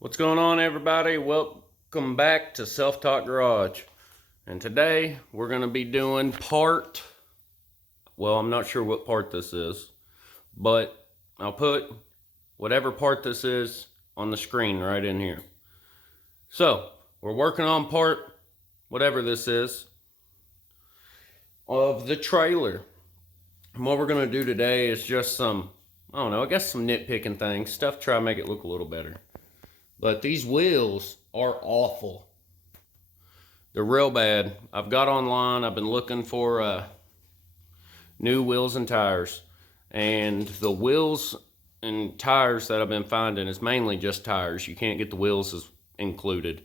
What's going on, everybody? Welcome back to Self Taught Garage. And today we're going to be doing I'm not sure what part this is, but I'll put whatever part this is on the screen right in here. So, we're working on part, whatever this is, of the trailer. And what we're going to do today is just some nitpicking things, stuff to try to make it look a little better. But these wheels are awful. They're real bad. I've got online, I've been looking for new wheels and tires. And the wheels and tires that I've been finding is mainly just tires. You can't get the wheels as included.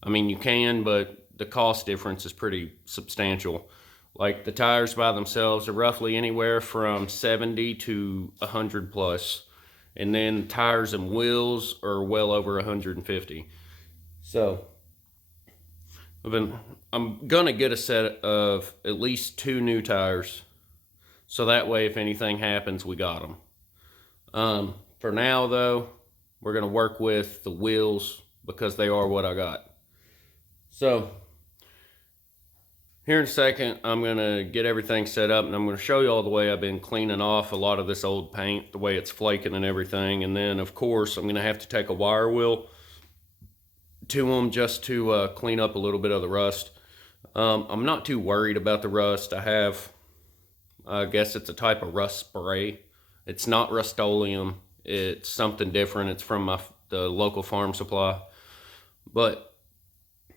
I mean, you can, but the cost difference is pretty substantial. Like the tires by themselves are roughly anywhere from 70 to 100 plus. And then tires and wheels are well over 150. So I'm gonna get a set of at least 2 new tires, so that way if anything happens, we got them. For now though, we're gonna work with the wheels because they are what I got. So here in a second, I'm gonna get everything set up and I'm gonna show you all the way I've been cleaning off a lot of this old paint, the way it's flaking and everything. And then of course, I'm gonna have to take a wire wheel to them just to clean up a little bit of the rust. I'm not too worried about the rust. I guess it's a type of rust spray. It's not Rust-Oleum. It's something different. It's from the local farm supply. But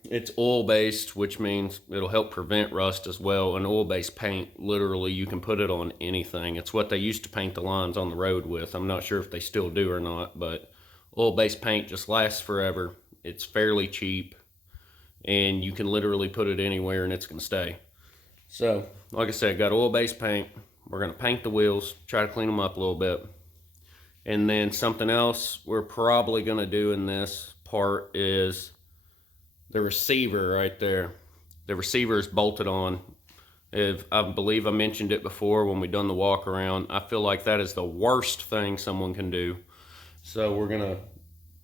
it's oil-based, which means it'll help prevent rust as well. And oil-based paint, literally, you can put it on anything. It's what they used to paint the lines on the road with. I'm not sure if they still do or not, but oil-based paint just lasts forever. It's fairly cheap, and you can literally put it anywhere and it's going to stay. So, like I said, got oil-based paint. We're going to paint the wheels, try to clean them up a little bit. And then something else we're probably going to do in this part is the receiver right there. The receiver is bolted on. I believe I mentioned it before when we done the walk around. I feel like that is the worst thing someone can do. So we're going to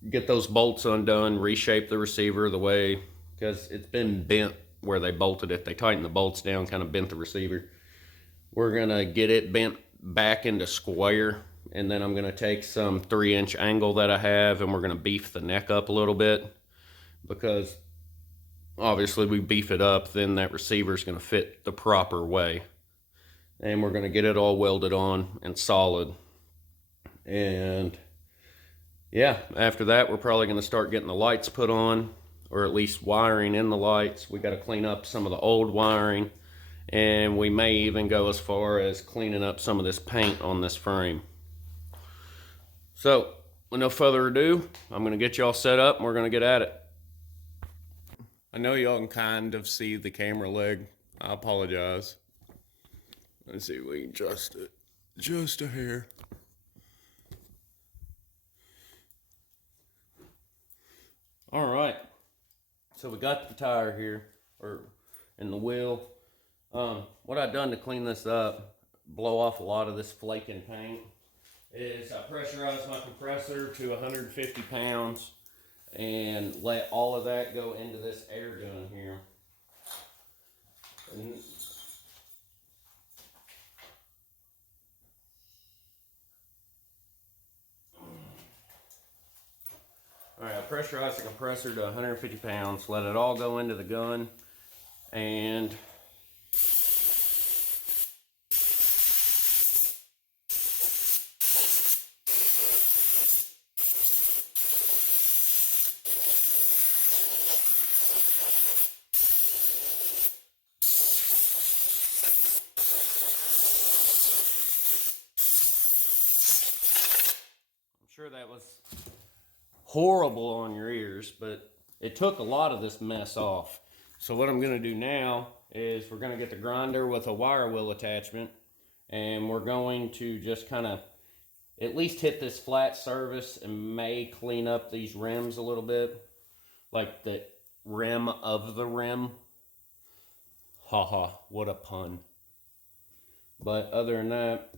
get those bolts undone, reshape the receiver the way, because it's been bent where they bolted it. They tightened the bolts down, kind of bent the receiver. We're going to get it bent back into square, and then I'm going to take some 3-inch angle that I have, and we're going to beef the neck up a little bit, because obviously we beef it up, then that receiver is going to fit the proper way. And we're going to get it all welded on and solid. And yeah, after that, we're probably going to start getting the lights put on, or at least wiring in the lights. We got to clean up some of the old wiring, and we may even go as far as cleaning up some of this paint on this frame. So, with no further ado, I'm going to get y'all set up and we're going to get at it. I know y'all can kind of see the camera leg. I apologize. Let's see if we can adjust it just a hair. All right. So we got the tire here, or in the wheel. What I've done to clean this up, blow off a lot of this flaking paint, is I pressurized my compressor to 150 pounds and let all of that go into this air gun here. And all right, I pressurized the compressor to 150 pounds, let it all go into the gun, and sure that was horrible on your ears, but it took a lot of this mess off. So what I'm going to do now is we're going to get the grinder with a wire wheel attachment, and we're going to just kind of at least hit this flat surface and may clean up these rims a little bit, like the rim of the rim. Haha, what a pun. But other than that,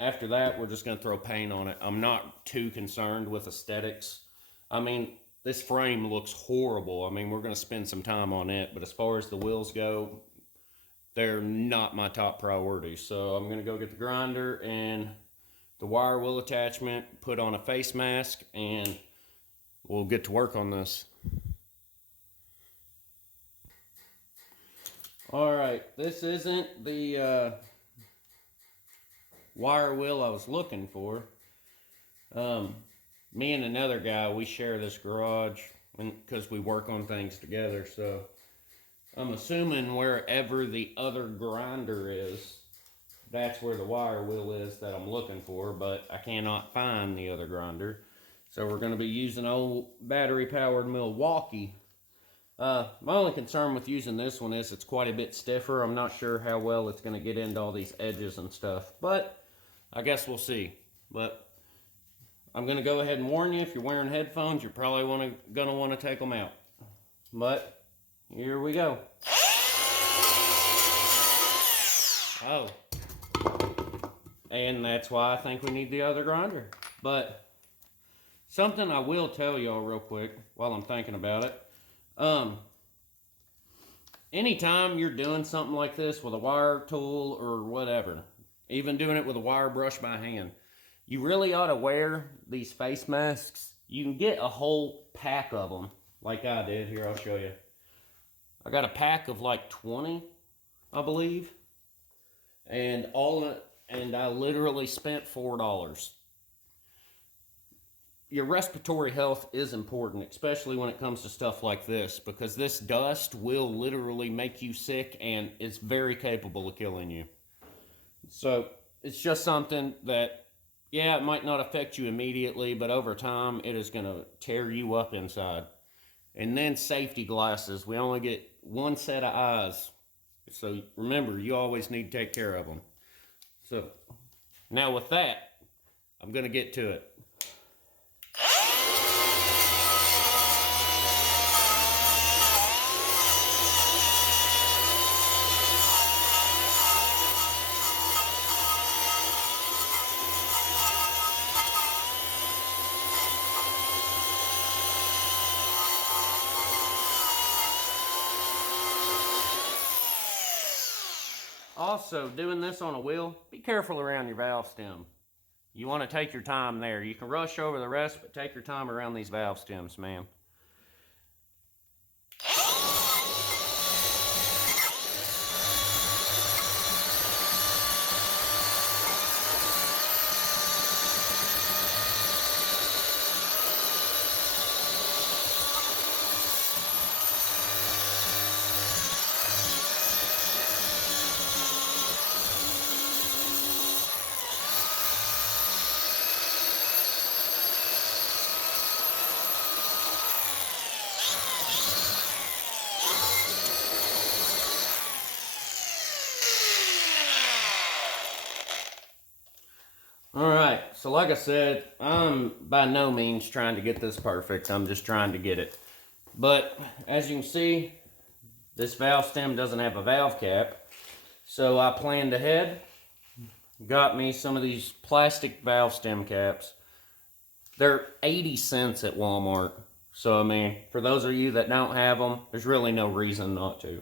after that, we're just going to throw paint on it. I'm not too concerned with aesthetics. I mean, this frame looks horrible. I mean, we're going to spend some time on it, but as far as the wheels go, they're not my top priority. So I'm going to go get the grinder and the wire wheel attachment, put on a face mask, and we'll get to work on this. All right, this isn't the wire wheel I was looking for. Me and another guy, we share this garage because we work on things together. So I'm assuming wherever the other grinder is, that's where the wire wheel is that I'm looking for, but I cannot find the other grinder. So we're going to be using old battery-powered Milwaukee. My only concern with using this one is it's quite a bit stiffer. I'm not sure how well it's going to get into all these edges and stuff, but I guess we'll see. But I'm going to go ahead and warn you, if you're wearing headphones, you're probably going to want to take them out. But here we go. Oh. And that's why I think we need the other grinder. But something I will tell y'all real quick while I'm thinking about it. Anytime you're doing something like this with a wire tool or whatever, even doing it with a wire brush by hand, you really ought to wear these face masks. You can get a whole pack of them, like I did. Here, I'll show you. I got a pack of like 20, I believe. And I literally spent $4. Your respiratory health is important, especially when it comes to stuff like this, because this dust will literally make you sick and it's very capable of killing you. So it's just something that, yeah, it might not affect you immediately, but over time it is going to tear you up inside. And then safety glasses. We only get one set of eyes. So remember, you always need to take care of them. So now with that, I'm going to get to it. Also, doing this on a wheel, be careful around your valve stem. You want to take your time there. You can rush over the rest, but take your time around these valve stems, man. Alright, so like I said, I'm by no means trying to get this perfect. I'm just trying to get it. But as you can see, this valve stem doesn't have a valve cap. So I planned ahead, got me some of these plastic valve stem caps. They're 80 cents at Walmart. So I mean, for those of you that don't have them, there's really no reason not to.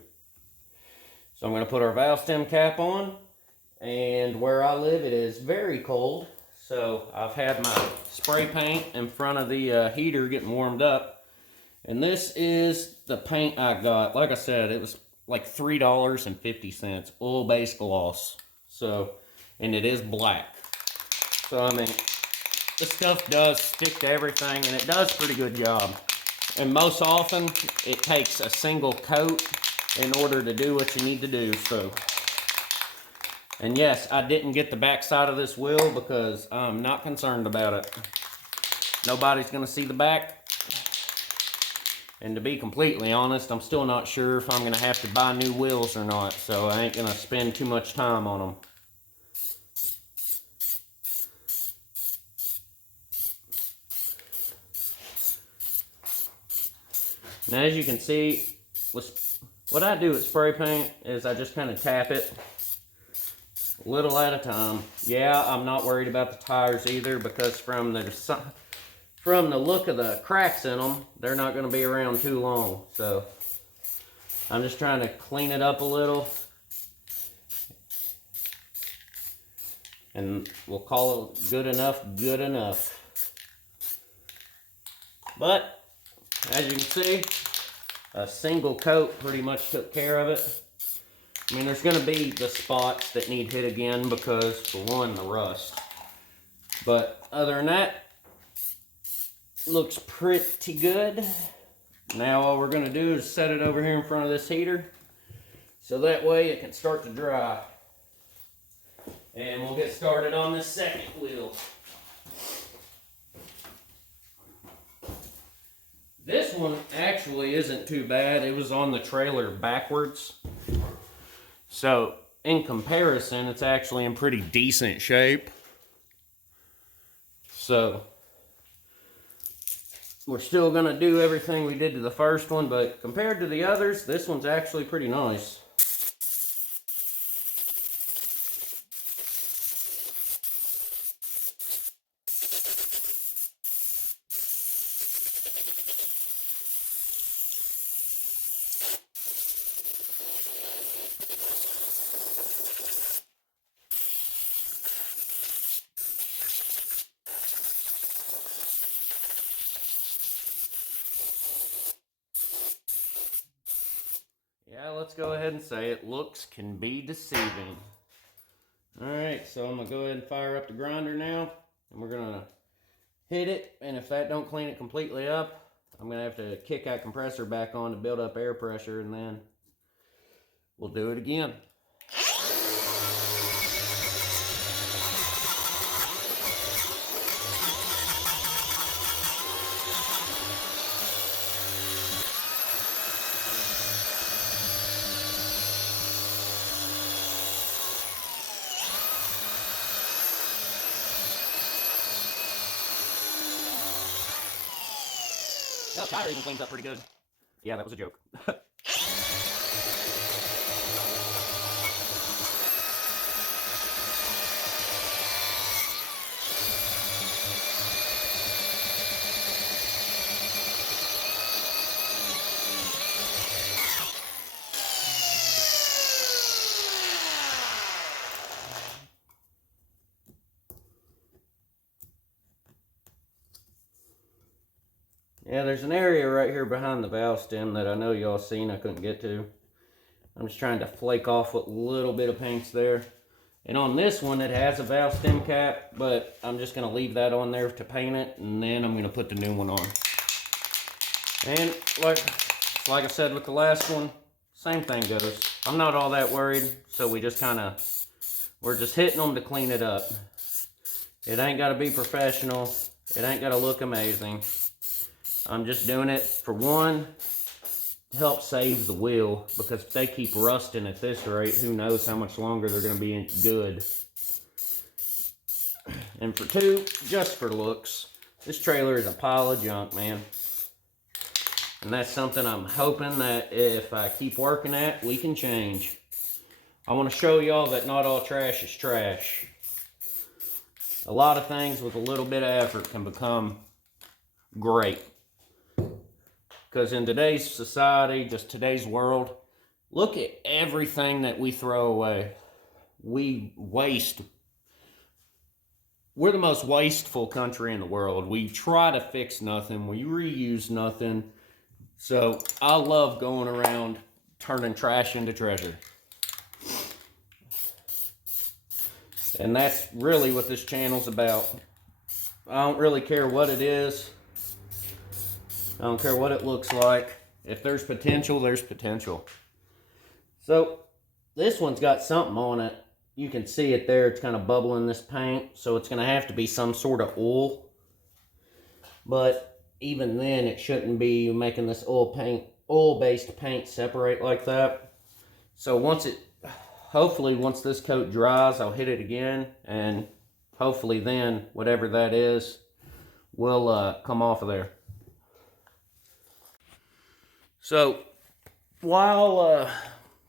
So I'm going to put our valve stem cap on. And where I live, it is very cold. So I've had my spray paint in front of the heater getting warmed up. And this is the paint I got. Like I said, it was like $3.50, oil-based gloss. So, and it is black. So, I mean, this stuff does stick to everything, and it does a pretty good job. And most often, it takes a single coat in order to do what you need to do. So, and yes, I didn't get the back side of this wheel because I'm not concerned about it. Nobody's going to see the back. And to be completely honest, I'm still not sure if I'm going to have to buy new wheels or not. So I ain't going to spend too much time on them. Now as you can see, what I do with spray paint is I just kind of tap it little at a time. Yeah, I'm not worried about the tires either because from the from the look of the cracks in them, they're not going to be around too long. So I'm just trying to clean it up a little. And we'll call it good enough, good enough. But, as you can see, a single coat pretty much took care of it. I mean, there's going to be the spots that need hit again because, for one, the rust. But other than that, looks pretty good. Now all we're going to do is set it over here in front of this heater so that way it can start to dry. And we'll get started on this second wheel. This one actually isn't too bad. It was on the trailer backwards. So, in comparison, it's actually in pretty decent shape. So, we're still going to do everything we did to the first one, but compared to the others, this one's actually pretty nice. Yeah, let's go ahead and say it. Looks can be deceiving. Alright, so I'm going to go ahead and fire up the grinder now. And we're going to hit it. And if that don't clean it completely up, I'm going to have to kick that compressor back on to build up air pressure. And then we'll do it again. Oh, tire even cleans up pretty good. Yeah, that was a joke. Yeah, there's an area right here behind the valve stem that I know y'all seen I couldn't get to. I'm just trying to flake off what little bit of paint's there. And on this one, it has a valve stem cap, but I'm just going to leave that on there to paint it, and then I'm going to put the new one on. And like I said with the last one, same thing goes. I'm not all that worried, so we're just hitting them to clean it up. It ain't got to be professional. It ain't got to look amazing. I'm just doing it, for one, to help save the wheel, because if they keep rusting at this rate, who knows how much longer they're going to be good. And for two, just for looks, this trailer is a pile of junk, man. And that's something I'm hoping that if I keep working at, we can change. I want to show y'all that not all trash is trash. A lot of things with a little bit of effort can become great. Because in today's society, just today's world, look at everything that we throw away. We waste. We're the most wasteful country in the world. We try to fix nothing. We reuse nothing. So I love going around turning trash into treasure. And that's really what this channel's about. I don't really care what it is. I don't care what it looks like. If there's potential, there's potential. So, this one's got something on it. You can see it there. It's kind of bubbling this paint. So, it's going to have to be some sort of oil. But, even then, it shouldn't be making this oil-based paint separate like that. So, hopefully, once this coat dries, I'll hit it again. And, hopefully then, whatever that is, will come off of there. So, while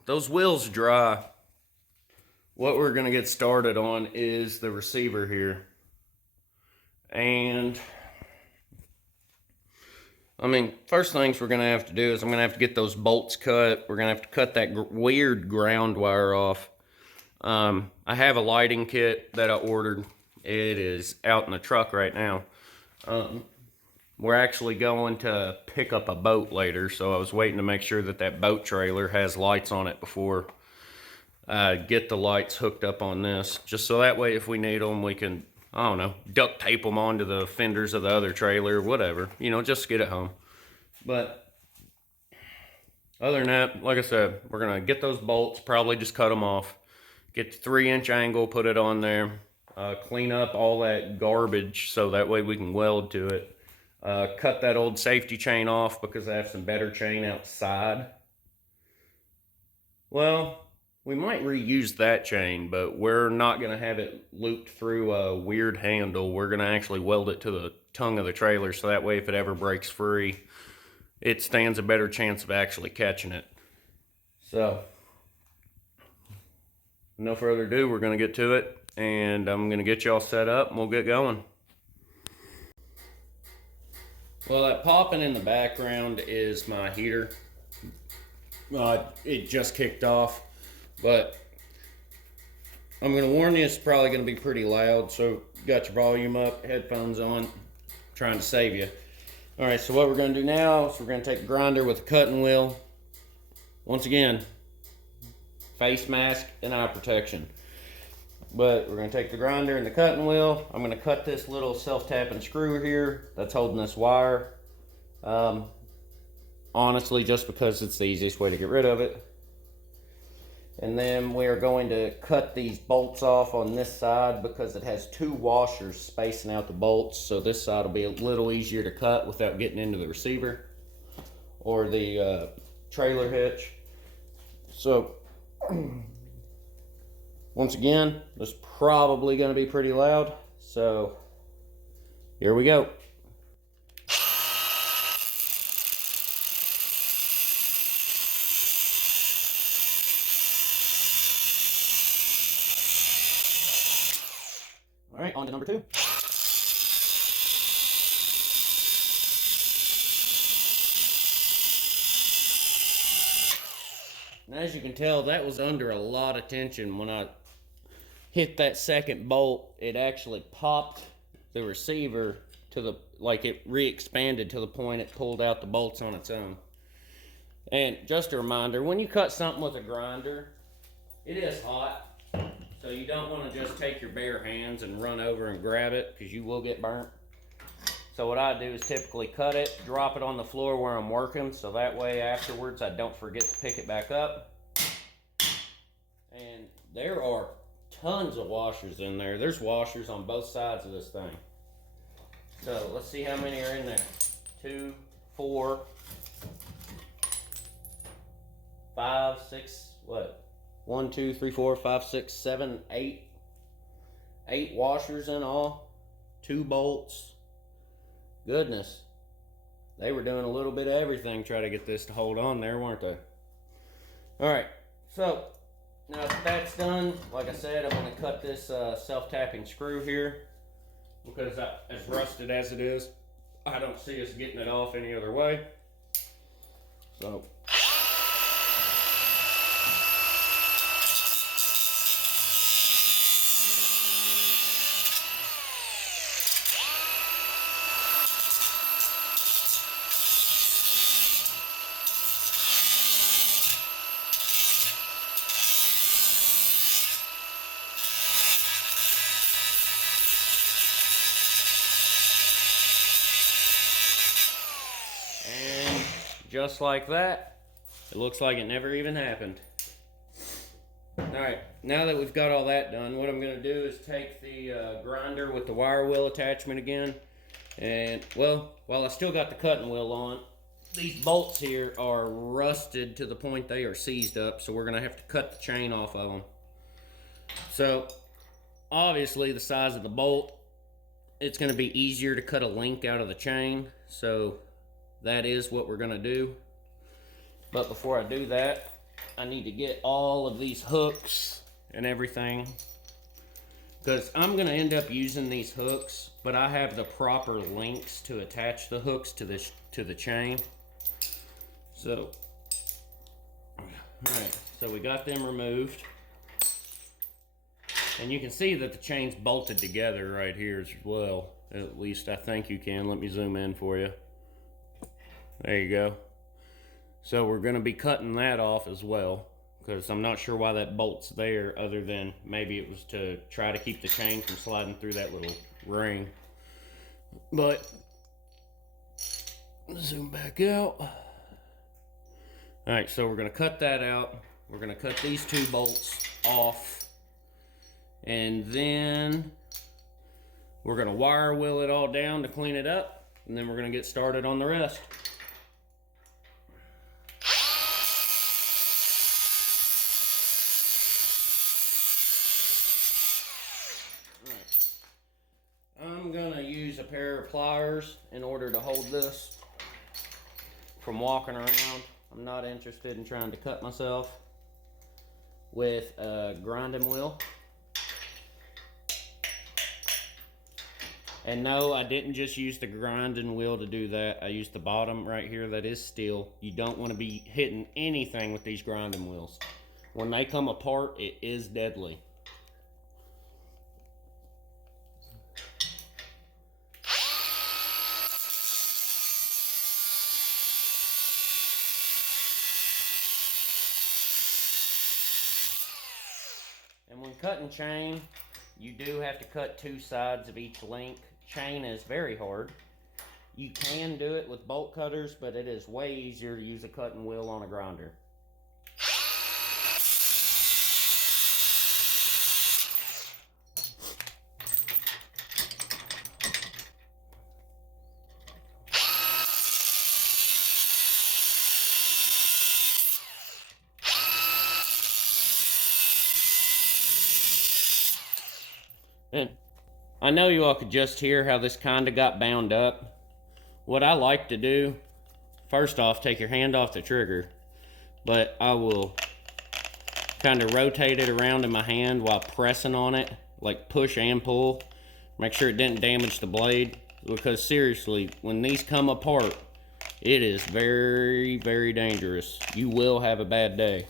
those wheels dry, what we're going to get started on is the receiver here. And I mean, first things we're going to have to do is I'm going to have to get those bolts cut. We're going to have to cut that weird ground wire off. I have a lighting kit that I ordered. It is out in the truck right now. We're actually going to pick up a boat later, so I was waiting to make sure that that boat trailer has lights on it before I get the lights hooked up on this. Just so that way if we need them, we can, I don't know, duct tape them onto the fenders of the other trailer, whatever. You know, just get it home. But other than that, like I said, we're going to get those bolts, probably just cut them off. Get the 3-inch angle, put it on there. Clean up all that garbage so that way we can weld to it. Cut that old safety chain off because I have some better chain outside. Well, we might reuse that chain, but we're not going to have it looped through a weird handle. We're going to actually weld it to the tongue of the trailer so that way if it ever breaks free, it stands a better chance of actually catching it. So, no further ado, we're going to get to it, and I'm going to get y'all set up and we'll get going. Well, that popping in the background is my heater. It just kicked off, but I'm going to warn you, it's probably going to be pretty loud, so got your volume up, headphones on, trying to save you. Alright, so what we're going to do now is we're going to take a grinder with a cutting wheel. Once again, face mask and eye protection. But we're going to take the grinder and the cutting wheel. I'm going to cut this little self-tapping screw here that's holding this wire. Honestly, just because it's the easiest way to get rid of it. And then we are going to cut these bolts off on this side because it has 2 washers spacing out the bolts. So this side will be a little easier to cut without getting into the receiver or the trailer hitch. So once again, this is probably going to be pretty loud, so here we go. All right, on to number 2. And as you can tell, that was under a lot of tension. When I hit that second bolt, it actually popped the receiver to the, like it re-expanded to the point it pulled out the bolts on its own. And just a reminder, when you cut something with a grinder, it is hot. So you don't want to just take your bare hands and run over and grab it because you will get burnt. So what I do is typically cut it, drop it on the floor where I'm working, so that way afterwards I don't forget to pick it back up. And there are tons of washers in there. There's washers on both sides of this thing. So let's see how many are in there. 2, 4, 5, 6, what? 1, 2, 3, 4, 5, 6, 7, 8. 8 washers in all. 2 bolts. Goodness. They were doing a little bit of everything trying to get this to hold on there, weren't they? Alright, so now that that's done, like I said, I'm going to cut this self-tapping screw here because as rusted as it is, I don't see us getting it off any other way. So and just like that, it looks like it never even happened. Alright, now that we've got all that done, what I'm going to do is take the grinder with the wire wheel attachment again. And, well, while I still got the cutting wheel on, these bolts here are rusted to the point they are seized up, so we're going to have to cut the chain off of them. So, obviously the size of the bolt, it's going to be easier to cut a link out of the chain, so that is what we're going to do. But before I do that, I need to get all of these hooks and everything, because I'm going to end up using these hooks but I have the proper links to attach the hooks to the chain. So, alright, so we got them removed. And you can see that the chain's bolted together right here as well. At least I think you can. Let me zoom in for you. There you go. So we're going to be cutting that off as well, because I'm not sure why that bolt's there, other than maybe it was to try to keep the chain from sliding through that little ring. But zoom back out. Alright, so we're going to cut that out. We're going to cut these two bolts off. And then we're going to wire wheel it all down to clean it up. And then we're going to get started on the rest. I'm going to use a pair of pliers in order to hold this from walking around. I'm not interested in trying to cut myself with a grinding wheel. And no, I didn't just use the grinding wheel to do that. I used the bottom right here that is steel. You don't want to be hitting anything with these grinding wheels. When they come apart, it is deadly. And when cutting chain, you do have to cut two sides of each link. Chain is very hard. You can do it with bolt cutters, but it is way easier to use a cutting wheel on a grinder. And I know you all could just hear how this kind of got bound up. What I like to do, first off, take your hand off the trigger, but I will kind of rotate it around in my hand while pressing on it, like push and pull. Make sure it didn't damage the blade, because seriously, when these come apart, it is very, very dangerous. You will have a bad day.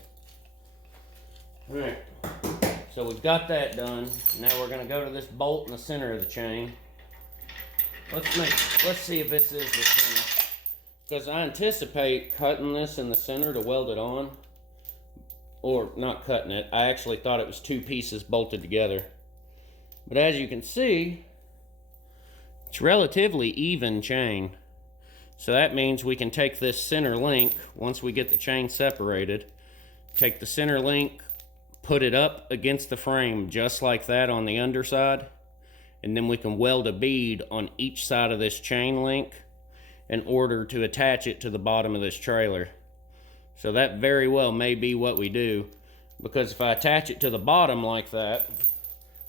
All right. So we've got that done. Now we're going to go to this bolt in the center of the chain. Let's see if this is the center. Because I anticipate cutting this in the center to weld it on. Or not cutting it. I actually thought it was two pieces bolted together. But as you can see, it's relatively even chain. So that means we can take this center link, once we get the chain separated, take the center link, put it up against the frame just like that on the underside, and then we can weld a bead on each side of this chain link in order to attach it to the bottom of this trailer. So that very well may be what we do, because if I attach it to the bottom like that,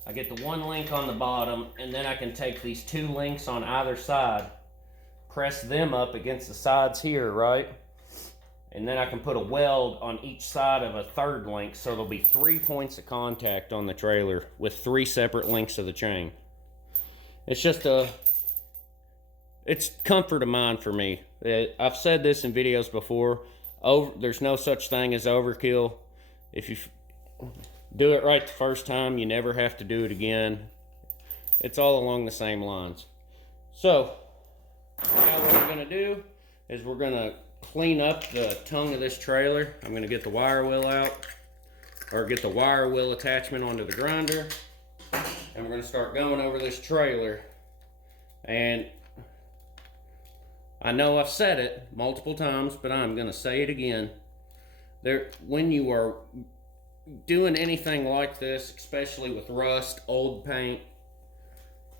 I get the one link on the bottom, and then I can take these two links on either side, press them up against the sides here, right? And then I can put a weld on each side of a third link, so there'll be 3 points of contact on the trailer with 3 separate links of the chain. It's just it's comfort of mind for me. I've said this in videos before. There's no such thing as overkill. If you do it right the first time, you never have to do it again. It's all along the same lines. So, now what we're going to do is we're going to clean up the tongue of this trailer. I'm going to get the wire wheel out, or get the wire wheel attachment onto the grinder, and we're going to start going over this trailer. And I know I've said it multiple times, but I'm going to say it again. When you are doing anything like this, especially with rust, old paint,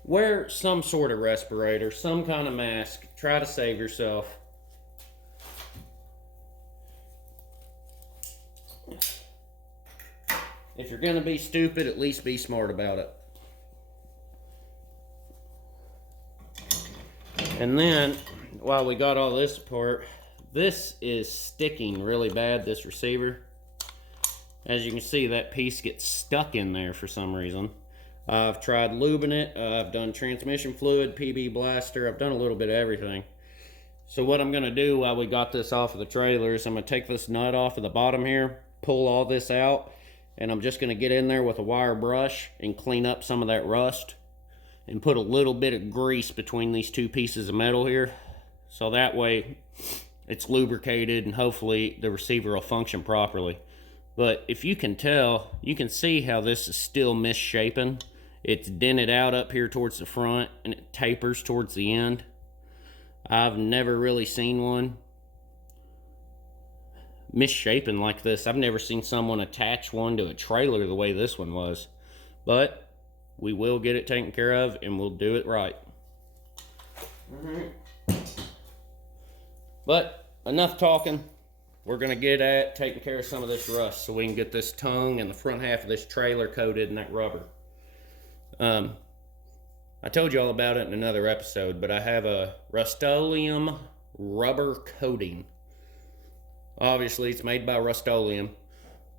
wear some sort of respirator, some kind of mask. Try to save yourself. If you're going to be stupid, at least be smart about it. And then, while we got all this apart, this is sticking really bad, this receiver. As you can see, that piece gets stuck in there for some reason. I've tried lubing it. I've done transmission fluid, PB blaster. I've done a little bit of everything. So what I'm going to do while we got this off of the trailer is I'm going to take this nut off of the bottom here, pull all this out, and I'm just going to get in there with a wire brush and clean up some of that rust and put a little bit of grease between these two pieces of metal here. So that way it's lubricated and hopefully the receiver will function properly. But if you can tell, you can see how this is still misshapen. It's dented out up here towards the front and it tapers towards the end. I've never really seen one misshapen like this. I've never seen someone attach one to a trailer the way this one was. But we will get it taken care of and we'll do it right. But enough talking. We're going to get at taking care of some of this rust so we can get this tongue and the front half of this trailer coated in that rubber. I told you all about it in another episode, but I have a Rust-Oleum rubber coating. Obviously, it's made by Rust-Oleum,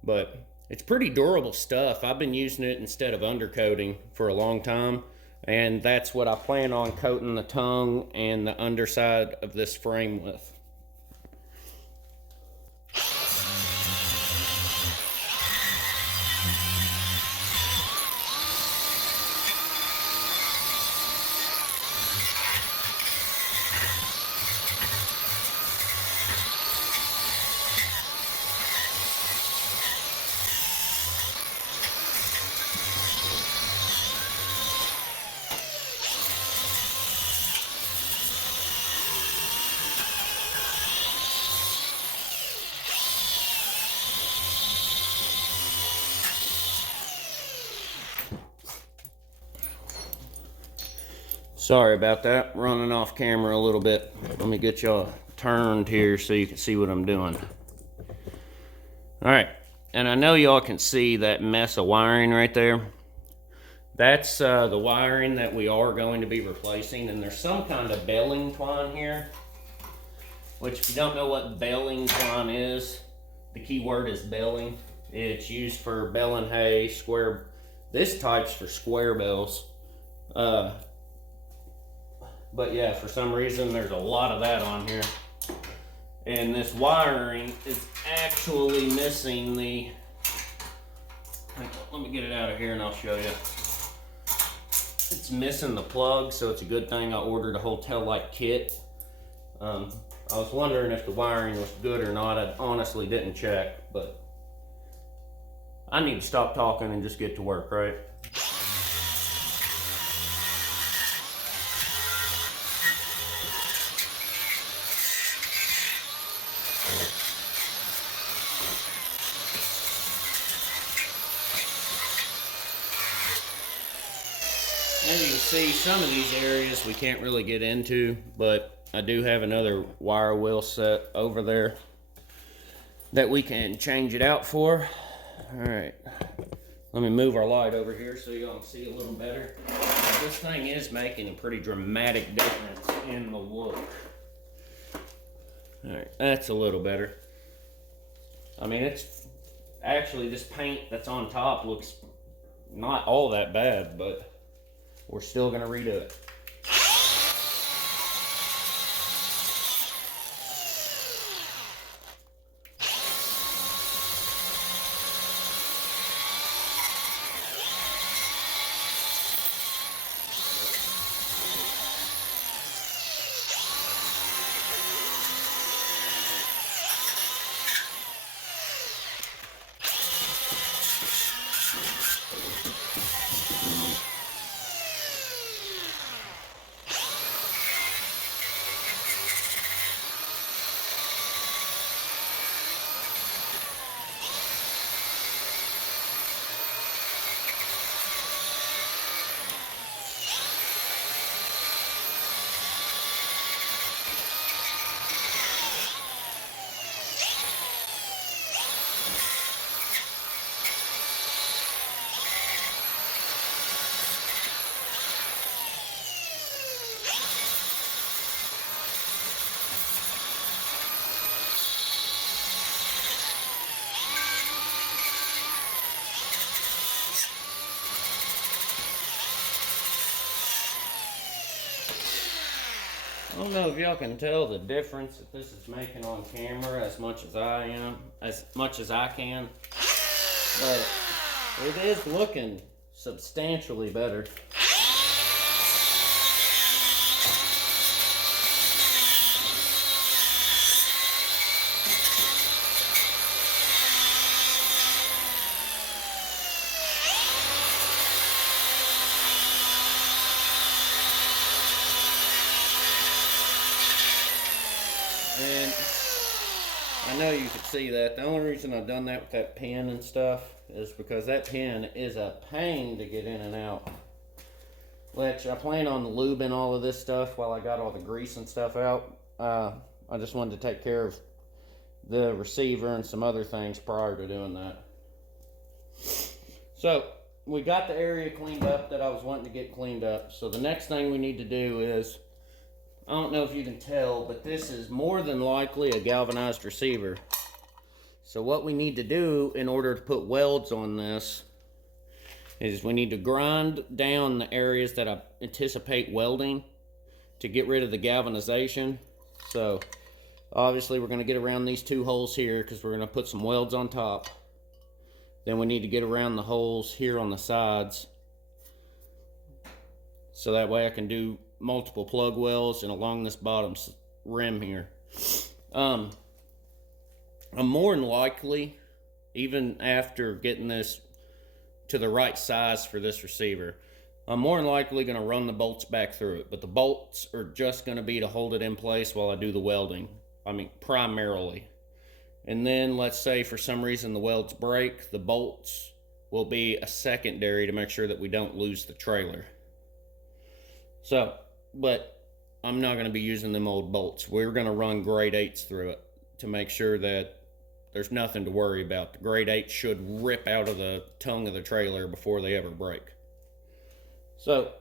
but it's pretty durable stuff. I've been using it instead of undercoating for a long time, and that's what I plan on coating the tongue and the underside of this frame with. Sorry about that, running off camera a little bit. Let me get y'all turned here so you can see what I'm doing. All right, and I know y'all can see that mess of wiring right there. That's the wiring that we are going to be replacing, and there's some kind of belling twine here, which if you don't know what belling twine is, the key word is belling. It's used for belling hay, square, this type's for square bells. But yeah, for some reason there's a lot of that on here. And this wiring is actually missing the, let me get it out of here and I'll show you. It's missing the plug, so it's a good thing I ordered a whole tail light kit. I was wondering if the wiring was good or not. I honestly didn't check, but I need to stop talking and just get to work, right? As you can see, some of these areas we can't really get into, but I do have another wire wheel set over there that we can change it out for. All right, let me move our light over here so y'all can see a little better. This thing is making a pretty dramatic difference in the look. All right, that's a little better. I mean, it's actually, this paint that's on top looks not all that bad, but we're still gonna redo it. I don't know if y'all can tell the difference that this is making on camera as much as I can, but it is looking substantially better. And I know you could see that. The only reason I've done that with that pin and stuff is because that pin is a pain to get in and out. Which I plan on lubing all of this stuff while I got all the grease and stuff out. I just wanted to take care of the receiver and some other things prior to doing that. So we got the area cleaned up that I was wanting to get cleaned up. So the next thing we need to do is, I don't know if you can tell, but this is more than likely a galvanized receiver. So what we need to do in order to put welds on this is we need to grind down the areas that I anticipate welding to get rid of the galvanization. So obviously we're going to get around these two holes here because we're going to put some welds on top. Then we need to get around the holes here on the sides, so that way I can do multiple plug welds and along this bottom rim here. I'm more than likely, even after getting this to the right size for this receiver, I'm more than likely going to run the bolts back through it. But the bolts are just going to be to hold it in place while I do the welding. I mean, primarily. And then let's say for some reason the welds break, the bolts will be a secondary to make sure that we don't lose the trailer. So, but I'm not going to be using them old bolts. We're going to run grade 8s through it to make sure that there's nothing to worry about. The grade 8 should rip out of the tongue of the trailer before they ever break. So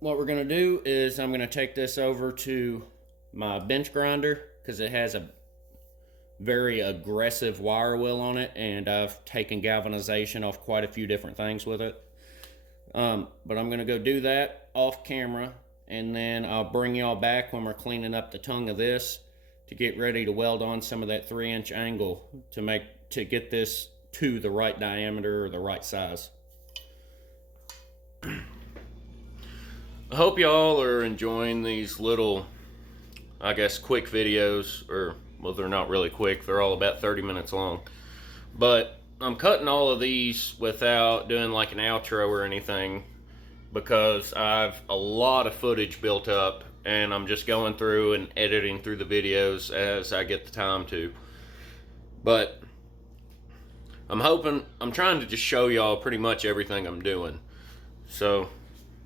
what we're going to do is I'm going to take this over to my bench grinder because it has a very aggressive wire wheel on it, and I've taken galvanization off quite a few different things with it. But I'm going to go do that off camera, and then I'll bring y'all back when we're cleaning up the tongue of this to get ready to weld on some of that 3-inch angle to get this to the right diameter or the right size. I hope y'all are enjoying these little, I guess, quick videos, or well, they're not really quick, they're all about 30 minutes long. But I'm cutting all of these without doing like an outro or anything because I've a lot of footage built up and I'm just going through and editing through the videos as I get the time to. But I'm trying to just show y'all pretty much everything I'm doing. So,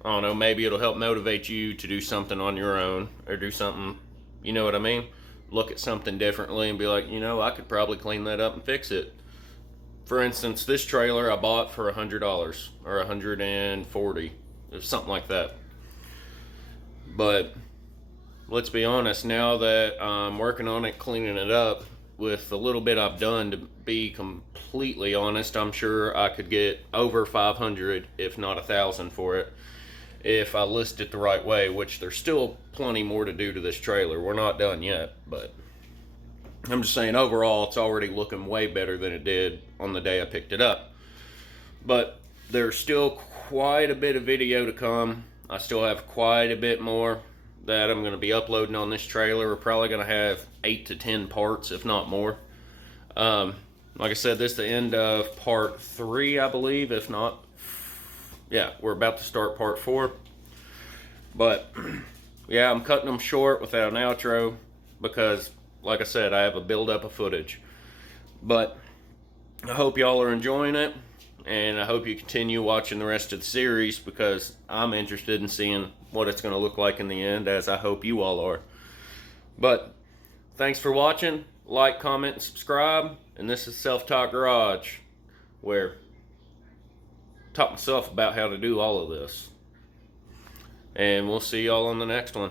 I don't know, maybe it'll help motivate you to do something on your own or do something, you know what I mean? Look at something differently and be like, you know, I could probably clean that up and fix it. For instance, this trailer I bought for $100 or $140, something like that. But let's be honest, now that I'm working on it, cleaning it up, with the little bit I've done, to be completely honest, I'm sure I could get over 500, if not 1,000 for it, if I list it the right way, which there's still plenty more to do to this trailer. We're not done yet, but I'm just saying overall it's already looking way better than it did on the day I picked it up. But there's still quite a bit of video to come. I still have quite a bit more that I'm going to be uploading on this trailer. We're probably going to have 8 to 10 parts, if not more. Like I said, this is the end of part 3, I believe, if not. Yeah, we're about to start part 4. But yeah, I'm cutting them short without an outro because, like I said, I have a buildup of footage. But I hope y'all are enjoying it, and I hope you continue watching the rest of the series because I'm interested in seeing what it's going to look like in the end, as I hope you all are. But thanks for watching. Like, comment, and subscribe. And this is Self-Taught Garage, where I taught myself about how to do all of this. And we'll see y'all on the next one.